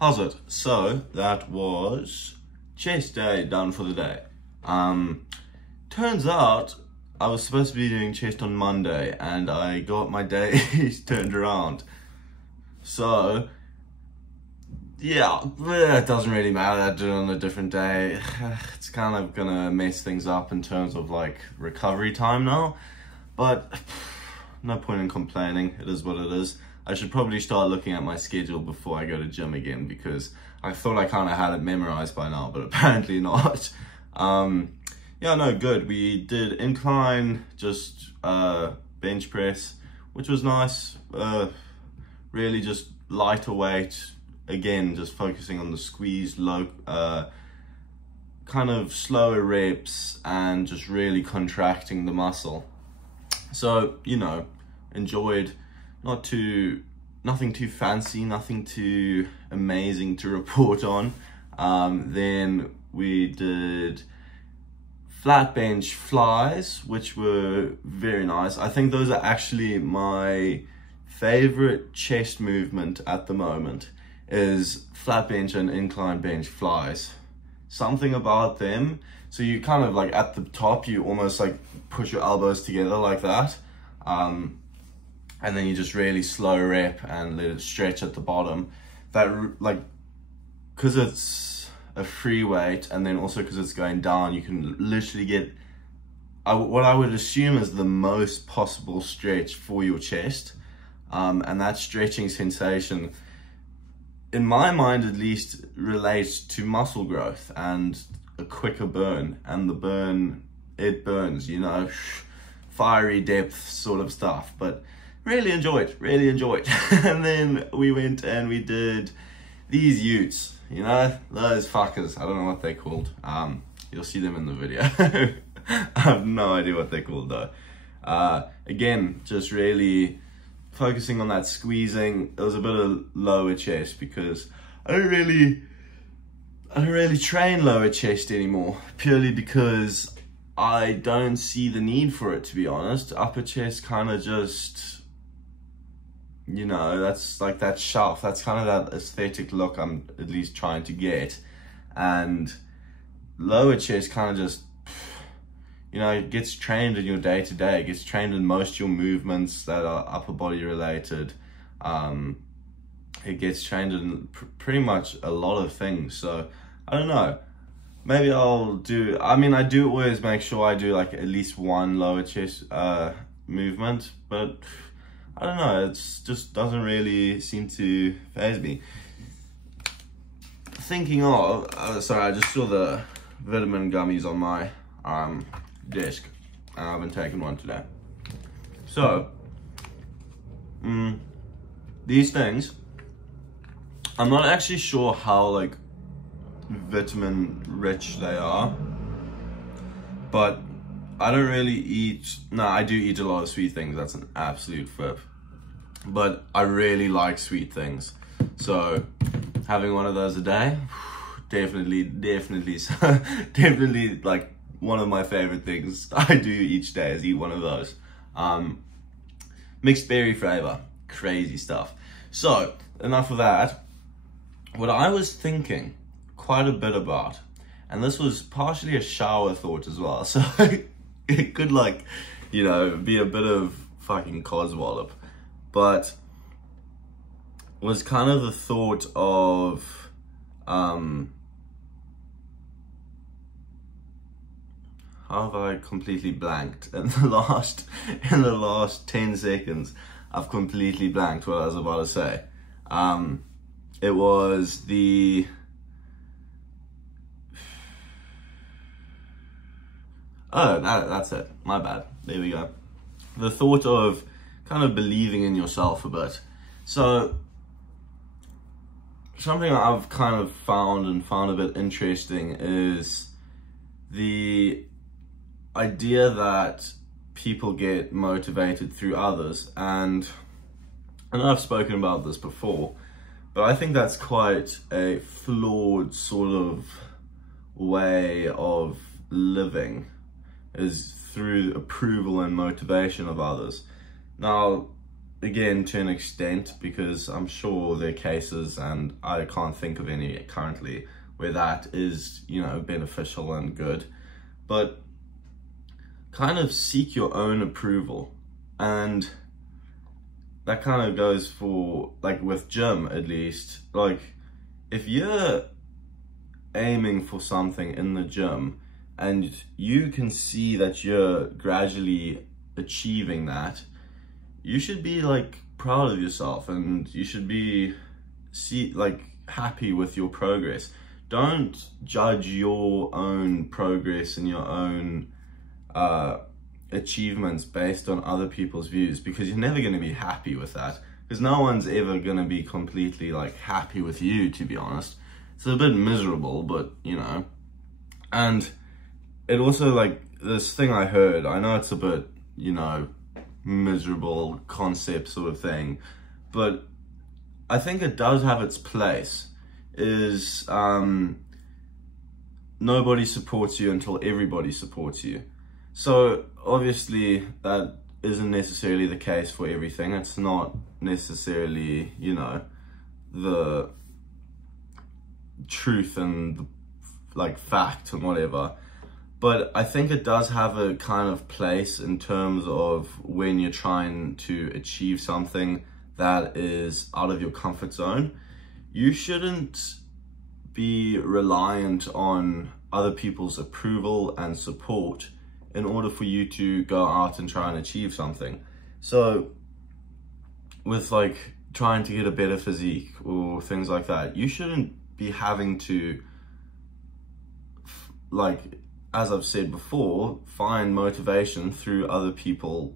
How's it? So that was chest day done for the day. Turns out I was supposed to be doing chest on Monday and I got my days turned around. So yeah, it doesn't really matter that I do it on a different day. It's kind of gonna mess things up in terms of like recovery time now, but no point in complaining. It is what it is. I should probably start looking at my schedule before I go to gym again, because I thought I kind of had it memorized by now, but apparently not. Yeah, no, good. We did incline, just bench press, which was nice. Really just lighter weight. Again, just focusing on the squeeze, low, kind of slower reps, and just really contracting the muscle. So, you know, enjoyed. Nothing too fancy, nothing too amazing to report on. Then we did flat bench flies, which were very nice. I think those are actually my favorite chest movement at the moment, is flat bench and incline bench flies. Something about them. So you kind of like at the top, you almost like push your elbows together like that. And then you just really slow rep and let it stretch at the bottom. That, like, because it's a free weight, and then also because it's going down, you can literally get what I would assume is the most possible stretch for your chest. And that stretching sensation, in my mind at least, relates to muscle growth and a quicker burn. And the burn, it burns, you know, fiery depth sort of stuff. But really enjoyed. And then we went and we did these utes, you know, those fuckers. I don't know what they're called. You'll see them in the video. I have no idea what they're called though. Again, just really focusing on that squeezing. It was a bit of lower chest because I don't really train lower chest anymore, purely because I don't see the need for it, to be honest. Upper chest kind of just, you know, that's like that shelf. That's kind of that aesthetic look I'm at least trying to get. And lower chest kind of just, you know, it gets trained in your day to day. It gets trained in most of your movements that are upper body related. It gets trained in pretty much a lot of things. So I don't know. Maybe I'll do, I mean, I do always make sure I do like at least one lower chest movement, but I don't know, it just doesn't really seem to faze me. Thinking of, sorry, I just saw the vitamin gummies on my desk, and I haven't taken one today. So, these things, I'm not actually sure how like vitamin rich they are, but I don't really eat, no, I do eat a lot of sweet things, that's an absolute fib. But I really like sweet things. So having one of those a day, definitely like one of my favorite things I do each day is eat one of those. Mixed berry flavor, crazy stuff. So enough of that. What I was thinking quite a bit about, and this was partially a shower thought as well. So it could like, you know, be a bit of fucking coswallop, but was kind of the thought of, how have I completely blanked in the last 10 seconds? I've completely blanked what I was about to say. It was the, oh, that's it, my bad, there we go. The thought of kind of believing in yourself a bit. So, something I've kind of found a bit interesting is the idea that people get motivated through others. And I know I've spoken about this before, but I think that's quite a flawed sort of way of living, is through approval and motivation of others. Now, again, to an extent, because I'm sure there are cases, and I can't think of any currently, where that is, you know, beneficial and good, but kind of seek your own approval. And that kind of goes for, like, with gym at least, like, if you're aiming for something in the gym and you can see that you're gradually achieving that, you should be like proud of yourself, and you should be happy with your progress. Don't judge your own progress and your own achievements based on other people's views, because you're never going to be happy with that, because no one's ever going to be completely like happy with you, to be honest. It's a bit miserable, but you know. And it also, like, this thing I heard, I know it's a bit, you know, miserable concept sort of thing, but I think it does have its place, is nobody supports you until everybody supports you. So obviously that isn't necessarily the case for everything. It's not necessarily, you know, the truth and like fact and whatever. But I think it does have a kind of place in terms of when you're trying to achieve something that is out of your comfort zone. You shouldn't be reliant on other people's approval and support in order for you to go out and try and achieve something. So with like trying to get a better physique or things like that, you shouldn't be having to, like, as I've said before, find motivation through other people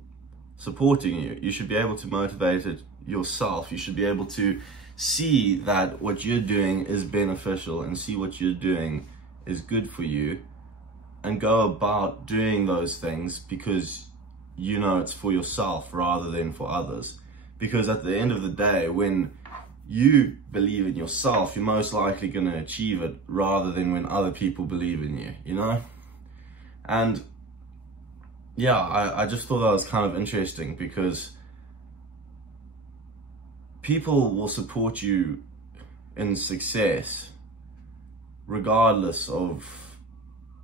supporting you. You should be able to motivate it yourself. You should be able to see that what you're doing is beneficial and see what you're doing is good for you, and go about doing those things because you know it's for yourself rather than for others. Because at the end of the day, when you believe in yourself, you're most likely going to achieve it rather than when other people believe in you, you know? And yeah, I just thought that was kind of interesting, because people will support you in success regardless of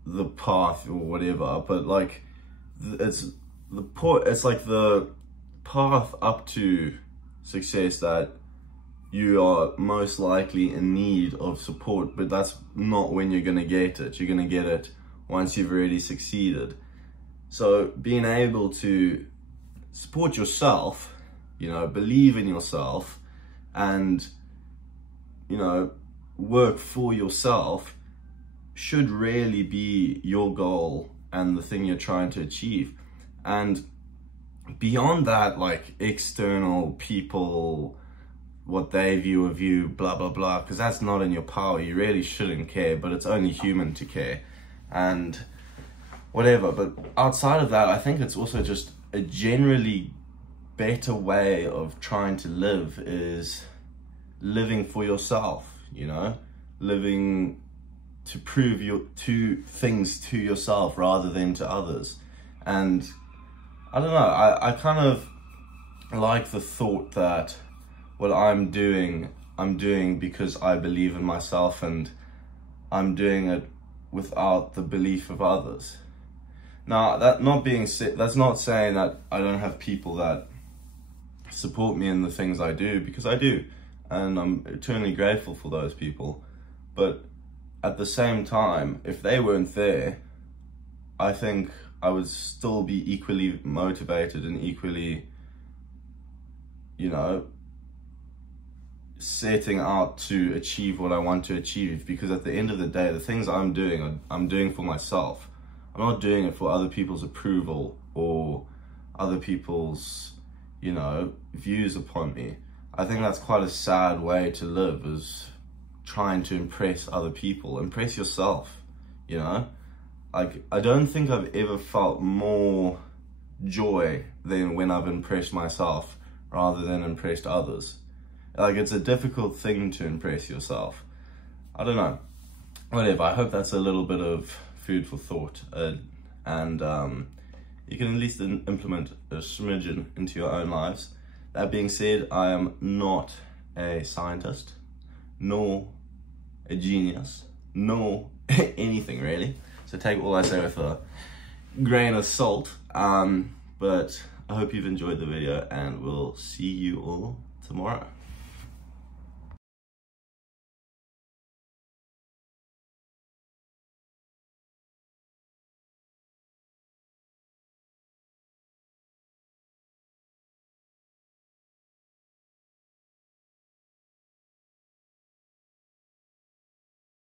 the path or whatever, but like it's like the path up to success that you are most likely in need of support, but that's not when you're going to get it. You're going to get it once you've already succeeded. So being able to support yourself, you know, believe in yourself, and, you know, work for yourself should really be your goal and the thing you're trying to achieve. And beyond that, like external people, what they view of you, blah, blah, blah, because that's not in your power. You really shouldn't care, but it's only human to care and whatever. But outside of that, I think it's also just a generally better way of trying to live, is living for yourself, you know, living to prove your things to yourself rather than to others. And I don't know, I kind of like the thought that what I'm doing because I believe in myself, and I'm doing it without the belief of others. Now, that not being said, that's not saying that I don't have people that support me in the things I do, because I do, and I'm eternally grateful for those people. But at the same time, if they weren't there, I think I would still be equally motivated and equally, you know, setting out to achieve what I want to achieve. Because at the end of the day, the things I'm doing for myself. I'm not doing it for other people's approval or other people's, you know, views upon me. I think that's quite a sad way to live, is trying to impress other people. Impress yourself, you know? Like, I don't think I've ever felt more joy than when I've impressed myself rather than impressed others. Like, it's a difficult thing to impress yourself. I don't know. Whatever, I hope that's a little bit of food for thought. And you can at least implement a smidgen into your own lives. That being said, I am not a scientist, nor a genius, nor anything really. So take all I say with a grain of salt. But I hope you've enjoyed the video, and we'll see you all tomorrow.